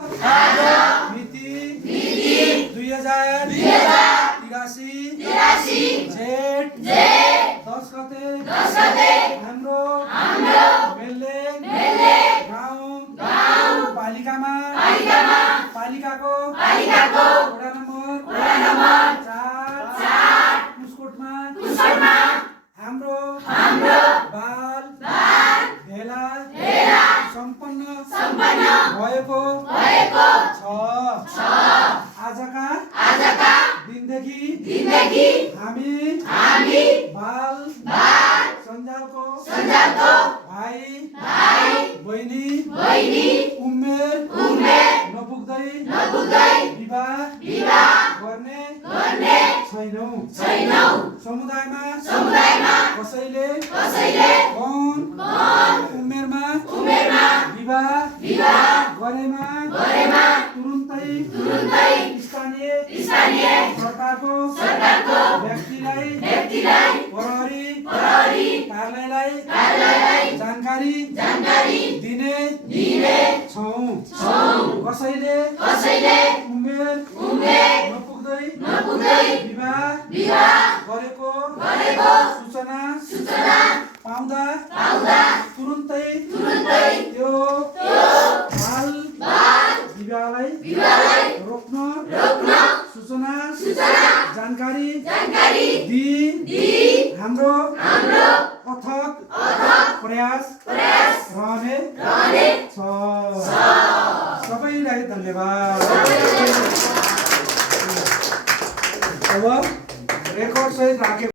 मिति 2083 जेठ 10 गते हाम्रो मेल्ले गाउँ पालिकामा पालिकाको वडा नम्बर 4 कुस्कोटमा हाम्रो बाल भेला सम्पन्न भएको छ। आजका दिनदेखि हामी बाल सञ्जालको भाइ बहिनी उमेर नपुग्दै विवाह गर्ने छैनौं। समुदायमा कसैले कौन उमेरमा विवाह गरेमा तुरुन्तै स्थानीय सरकारको व्यक्तिलाई प्रहरी कार्यालयलाई जानकारी दिने छौं। कसैले उमेर नपुग्दै विवाह गरेको सूचना पाउँदा तुरुन्तै त्यो बाल विवाहलाई रोक्न सूचना जानकारी दिई हाम्रो अथक प्रयास रहने छ। सबैलाई धन्यवाद। अब रेकर्ड सहित राखे।